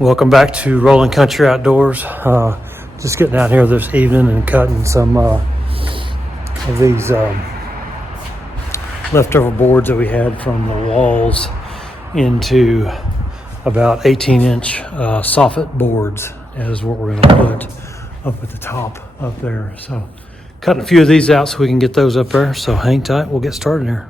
Welcome back to Rolling Country Outdoors. Just getting out here this evening and cutting some of these leftover boards that we had from the walls into about 18-inch soffit boards is what we're going to put up at the top up there. So cutting a few of these out so we can get those up there. So hang tight, we'll get started here.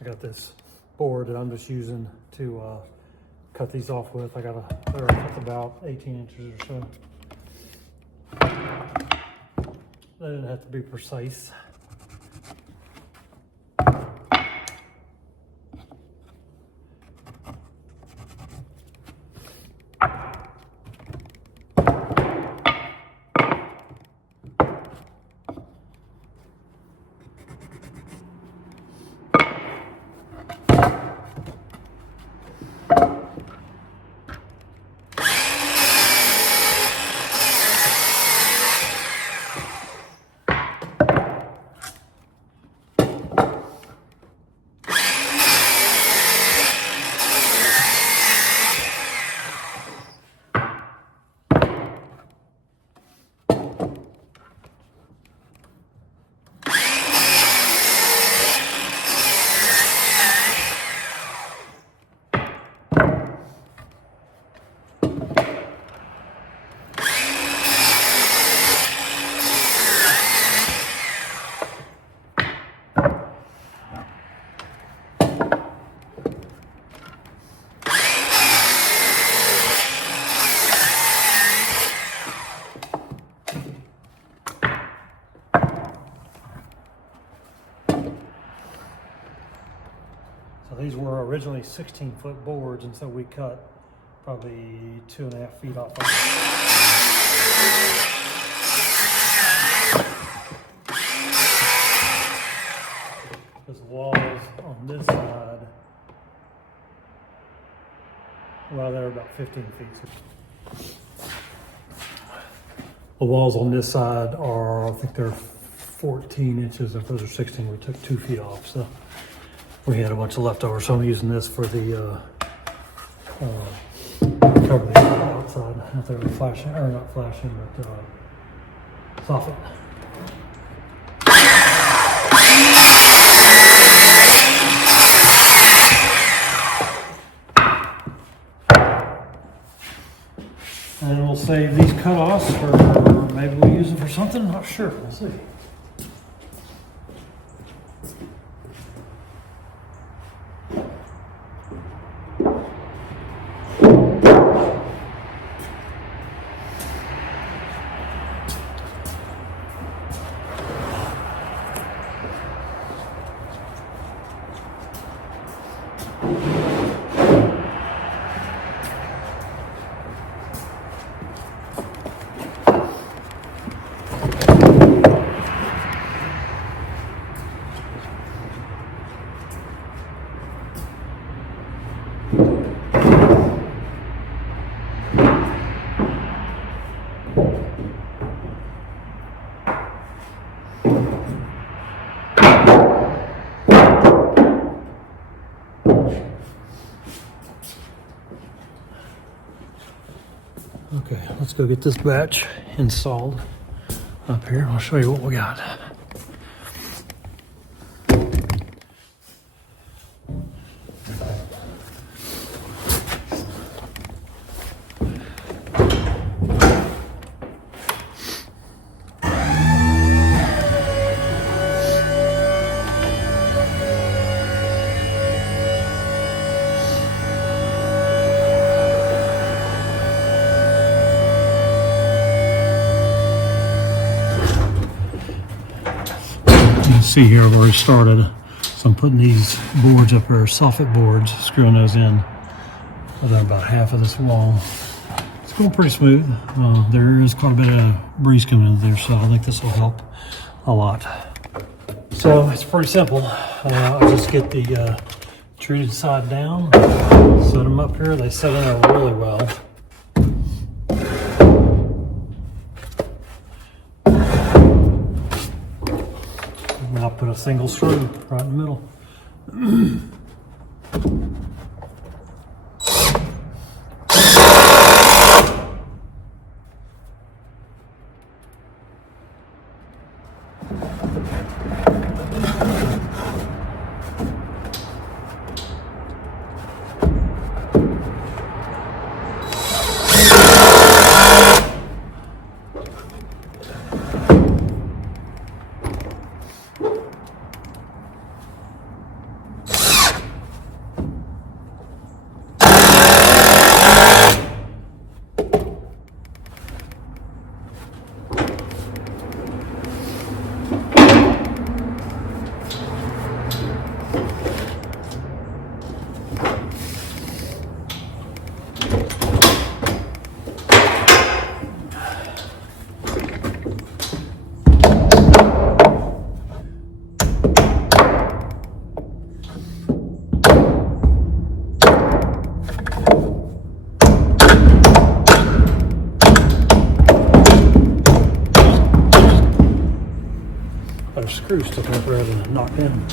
I got this board that I'm just using to cut these off with. They're about 18 inches or so. They didn't have to be precise. So these were originally 16-foot boards, and so we cut probably 2.5 feet off of them. Because the walls on this side, well, they're about 15 feet. The walls on this side are, I think they're 14 inches. If those are 16, we took 2 feet off. So we had a bunch of leftover, so I'm using this for the cover the outside. If they were flashing, or not flashing, but soffit. And we'll save these cut-offs for, maybe we'll use them for something, not sure, we'll see. Okay, let's go get this batch installed up here. I'll show you what we got. See here, I've already started, so I'm putting these boards up here, Soffit boards, screwing those in within about half of this wall. It's going pretty smooth. There is quite a bit of breeze coming in there, so I think this will help a lot. So it's pretty simple. I just get the treated side down, set them up here. They set in there really well. I'll put a single screw right in the middle. Got a screw stuck up rather than knocked in.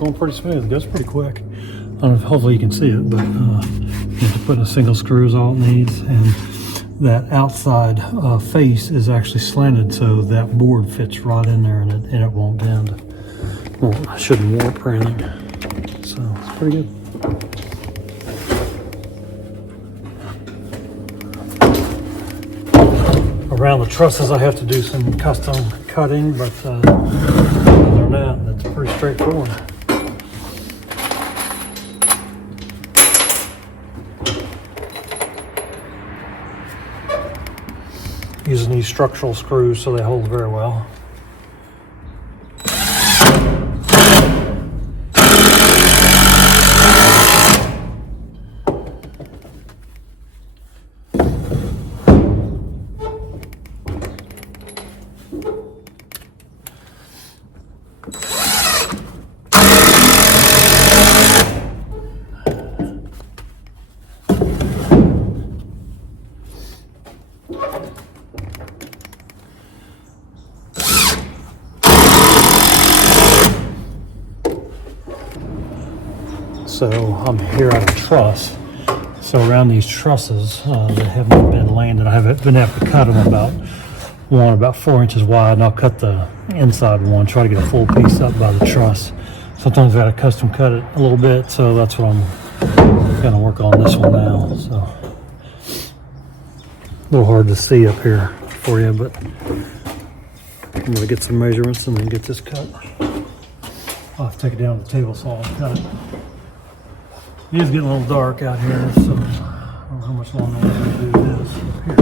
Going pretty smooth. It goes pretty quick. I don't know, hopefully you can see it, but you have to put in a single screw is all it needs, and that outside face is actually slanted so that board fits right in there and it won't bend. Well, it shouldn't warp or anything. So it's pretty good. Around the trusses I have to do some custom cutting, but other than that, it's pretty straightforward. Using these structural screws so they hold very well. So I'm here on a truss. So around these trusses that haven't been landed, I've been able to cut them about 4 inches wide, and I'll cut the inside one, try to get a full piece up by the truss. Sometimes I got to custom cut it a little bit, so that's what I'm going to work on this one now. So a little hard to see up here for you, but I'm going to get some measurements and then get this cut. I'll have to take it down to the table saw and cut it. It is getting a little dark out here, so I don't how much longer I'm going to do this. Here.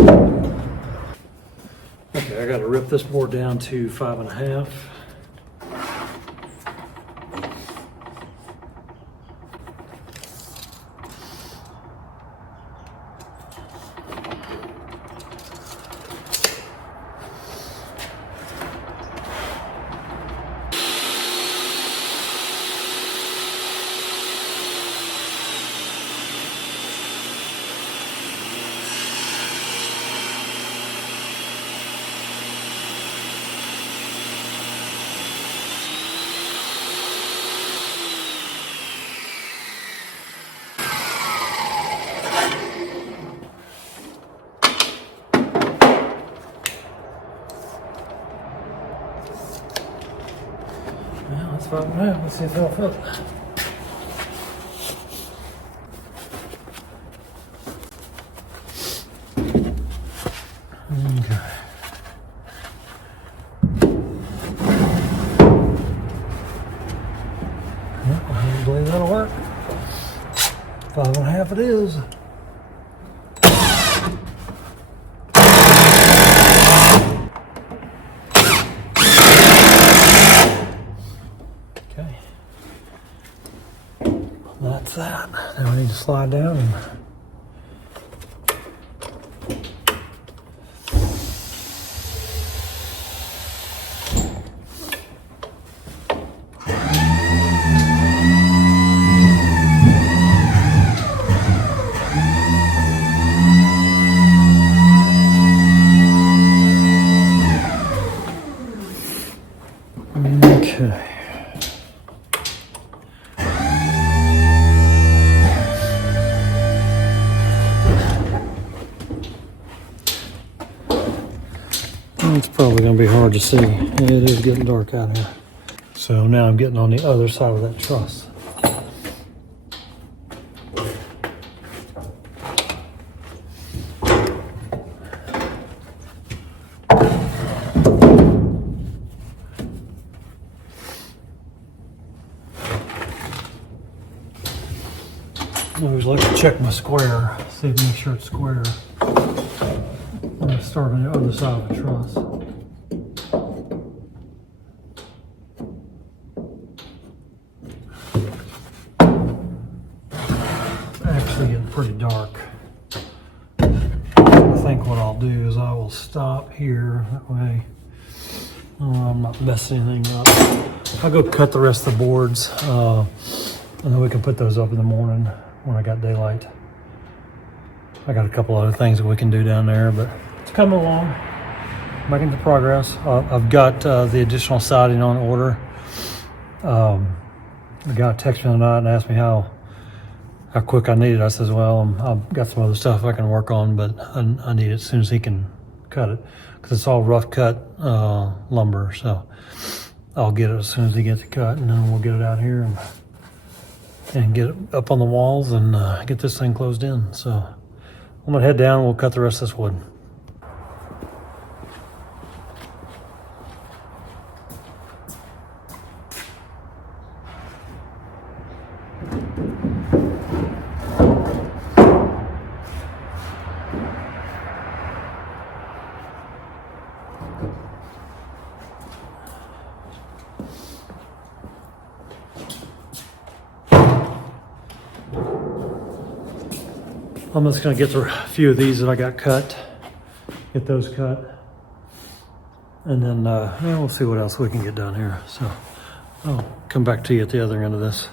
Okay, I got to rip this board down to 5.5. Well, that's 5.5. Let's see if it'll fit. Okay. Well, I believe that'll work. 5.5 it is. Okay. That's that. Now we need to slide down and okay. It's probably going to be hard to see. It is getting dark out here. So now I'm getting on the other side of that truss. I always like to check my square, see to make sure it's square. I'm going to start on the other side of the truss. It's actually getting pretty dark. I think what I'll do is I will stop here, that way I'm not messing anything up. I'll go cut the rest of the boards, and then we can put those up in the morning when I got daylight. I got a couple other things that we can do down there, but it's coming along, making the progress. I've got the additional siding on order. The guy texted me tonight and asked me how quick I need it. I says, well, I've got some other stuff I can work on, but I need it as soon as he can cut it, because it's all rough cut lumber. So I'll get it as soon as he gets it cut, and then we'll get it out here and get it up on the walls and get this thing closed in. So I'm gonna head down and we'll cut the rest of this wood. I'm just gonna get a few of these that I got cut, get those cut, and then yeah, we'll see what else we can get done here. So I'll come back to you at the other end of this.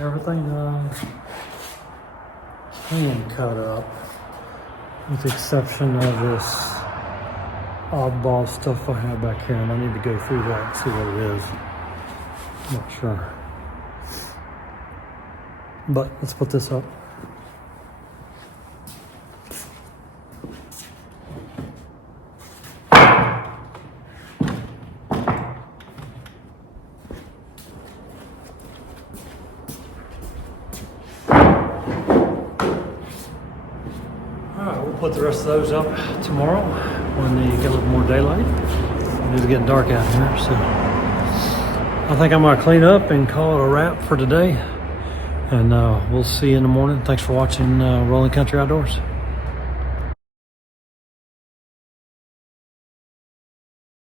everything hand cut up, with the exception of this oddball stuff I have back here, and I need to go through that and see what it is. I'm not sure. But let's put this up. Alright, we'll put the rest of those up tomorrow when they get a little more daylight. It is getting dark out here, so I think I'm going to clean up and call it a wrap for today. And we'll see you in the morning. Thanks for watching Rolling Country Outdoors.